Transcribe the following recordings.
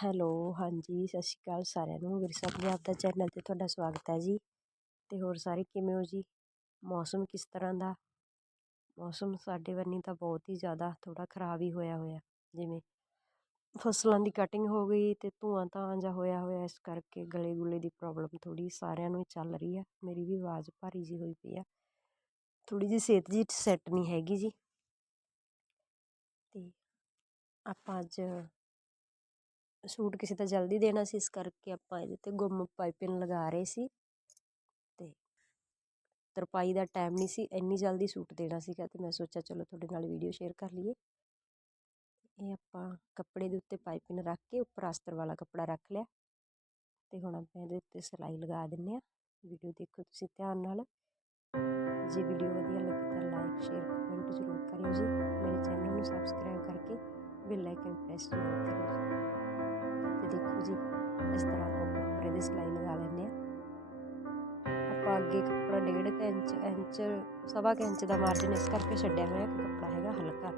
Hello, ਹਾਂਜੀ, ਸਤਿ ਸ਼੍ਰੀ ਅਕਾਲ ਸਾਰਿਆਂ ਨੂੰ ਵਿਰਸਾ ਪੰਜਾਬ ਦਾ ਚੈਨਲ 'ਤੇ ਤੁਹਾਡਾ ਸਵਾਗਤ ਹੈ ਜੀ। ਅਤੇ ਹੋਰ ਸਾਰੇ ਕਿਵੇਂ ਹੋ ਜੀ? ਮੌਸਮ ਕਿਸ ਤਰ੍ਹਾਂ ਦਾ? ਮੌਸਮ ਸਾਡੇ ਬੰਨੀ ਤਾਂ ਬਹੁਤ ਹੀ ਜ਼ਿਆਦਾ ਥੋੜ੍ਹਾ ਖ਼ਰਾਬ ਹੀ ਹੋਇਆ ਹੋਇਆ, ਜਿਵੇਂ ਫਸਲਾਂ ਦੀ ਕਟਿੰਗ ਹੋ ਗਈ ਅਤੇ ਧੂੰਆਂ ਧਾਂ ਜਿਹਾ ਹੋਇਆ ਹੋਇਆ, ਇਸ ਕਰਕੇ ਗਲੇ ਗੁਲੇ ਦੀ ਪ੍ਰੋਬਲਮ ਥੋੜ੍ਹੀ ਸਾਰਿਆਂ ਨੂੰ ਚੱਲ ਰਹੀ ਆ ਮੇਰੀ ਵੀ ਆਵਾਜ਼ ਭਾਰੀ ਜਿਹੀ ਹੋਈ ਪਈ ਆ ਥੋੜ੍ਹੀ ਜਿਹੀ ਸਿਹਤ ਜਿਹੀ ਸੈੱਟ ਨਹੀਂ ਹੈਗੀ ਜੀ। ਅਤੇ ਆਪਾਂ ਅੱਜ ਸੂਟ ਕਿਸੇ ਦਾ ਜਲਦੀ ਦੇਣਾ ਸੀ, ਇਸ ਕਰਕੇ ਆਪਾਂ ਇਹਦੇ 'ਤੇ ਗੁੰਮ ਪਾਈਪਿੰਗ ਲਗਾ ਰਹੇ ਸੀ ਅਤੇ ਤਰਪਾਈ ਦਾ ਟਾਈਮ ਨਹੀਂ ਸੀ, ਇੰਨੀ ਜਲਦੀ ਸੂਟ ਦੇਣਾ ਸੀਗਾ ਅਤੇ ਮੈਂ ਸੋਚਿਆ ਚਲੋ ਤੁਹਾਡੇ ਨਾਲ ਵੀਡੀਓ ਸ਼ੇਅਰ ਕਰ ਲਈਏ। ਇਹ ਆਪਾਂ ਕੱਪੜੇ ਦੇ ਉੱਤੇ ਪਾਈਪਿੰਗ ਰੱਖ ਕੇ ਉੱਪਰ ਅਸਤਰ ਵਾਲਾ ਕੱਪੜਾ ਰੱਖ ਲਿਆ ਅਤੇ ਹੁਣ ਆਪਾਂ ਇਹਦੇ ਉੱਤੇ ਸਿਲਾਈ ਲਗਾ ਦਿੰਦੇ ਹਾਂ। ਵੀਡੀਓ ਦੇਖੋ ਤੁਸੀਂ ਧਿਆਨ ਨਾਲ। ਜੇ ਵੀਡੀਓ ਵਧੀਆ ਲੱਗੀ ਤਾਂ ਲਾਈਕ ਸ਼ੇਅਰ ਕਮੈਂਟ ਜ਼ਰੂਰ ਕਰਿਓ ਜੀ। ਮੇਰੇ ਚੈਨਲ ਨੂੰ ਸਬਸਕ੍ਰਾਈਬ ਕਰਕੇ ਬੈਲ ਆਈਕਨ ਪ੍ਰੈਸ ਜ਼ਰੂਰ ਕਰਿਓ ਤੇ ਦੇਖੋ ਜੀ, ਇਸ ਤਰ੍ਹਾਂ ਆਪਾਂ ਕੱਪੜੇ ਦੀ ਸਿਲਾਈ ਲਗਾ ਲੈਂਦੇ ਆ ਆਪਾਂ ਅੱਗੇ ਕੱਪੜਾ ਡੇਢ ਇੰਚ ਇੰਚ, ਸਵਾ ਕੁ ਇੰਚ ਦਾ ਮਾਰਜਨ ਇਸ ਕਰਕੇ ਛੱਡਿਆ ਹੋਇਆ ਕਿ ਕੱਪੜਾ ਹੈਗਾ ਹਲਕਾ।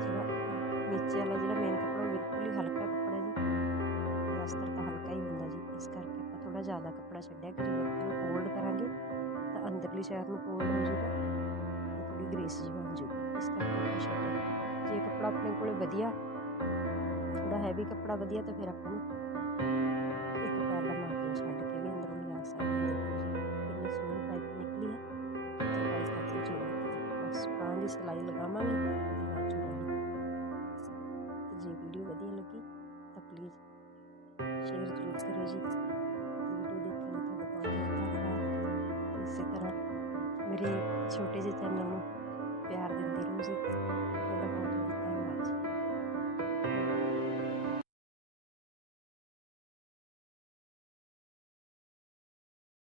ਜਿਹੜਾ ਨੀਚੇ ਵਾਲਾ ਜਿਹੜਾ ਮੇਨ ਕੱਪੜਾ ਉਹ ਬਿਲਕੁਲ ਹੀ ਹਲਕਾ ਕੱਪੜਾ ਜੀ। ਅਸਤਰ ਤਾਂ ਹਲਕਾ ਹੀ ਹੁੰਦਾ ਜੀ। ਇਸ ਕਰਕੇ ਆਪਾਂ ਥੋੜਾ ਜ਼ਿਆਦਾ ਕੱਪੜਾ ਛੱਡਿਆ ਕਿ ਜਦੋਂ ਆਪਾਂ ਨੂੰ ਫੋਲਡ ਕਰਾਂਗੇ ਤਾਂ ਅੰਦਰਲੀ ਸਾਈਡ ਨੂੰ ਫੋਲਡ ਹੋ ਜਾਊਗਾ ਥੋੜੀ ਗ੍ਰੇਸ ਜੀ ਬਣ ਜਾਊਗੀ। ਇਸ ਕਰਕੇ ਆਪਾਂ ਛੱਡਿਆ ਜੇ ਕੱਪੜਾ ਆਪਣੇ ਕੋਲ ਵਧੀਆ ਥੋੜਾ ਹੈਵੀ ਕੱਪੜਾ ਵਧੀਆ ਤਾਂ ਫਿਰ ਆਪਾਂ ਨੂੰ ਇੱਕ ਪੈਰ ਦਾ ਮਾਰਜਨ ਛੱਡ ਕੇ ਵੀ ਅੰਦਰ ਲਗਾ ਸਕਦੇ ਹਾਂ। ਕਿੰਨੀ ਸੋਹਣੀ ਪਾਈਪ ਨਿਕਲੀ ਹੈ। ਤੇ ਕਰਕੇ ਜੋੜ ਬਸ ਬਾਹਾਂ ਦੀ ਸਿਲਾਈ ਲਗਾਵਾਂਗੇ। ਤੇ ਜੇ ਵੀਡੀਓ ਵਧੀਆ ਲੱਗੀ ਤਾਂ ਪਲੀਜ਼ ਸ਼ੇਅਰ ਜ਼ਰੂਰ ਕਰੋ ਜੀ। ਵੀਡੀਓ ਦੇਖਣ ਲਈ ਤੁਹਾਡਾ ਬਹੁਤ ਬਹੁਤ ਧੰਨਵਾਦ। ਇਸੇ ਤਰ੍ਹਾਂ ਮੇਰੇ ਛੋਟੇ ਜਿਹੇ ਚੈਨਲ ਨੂੰ ਪਿਆਰ ਦਿੰਦੇ ਰਹੋ ਜੀ।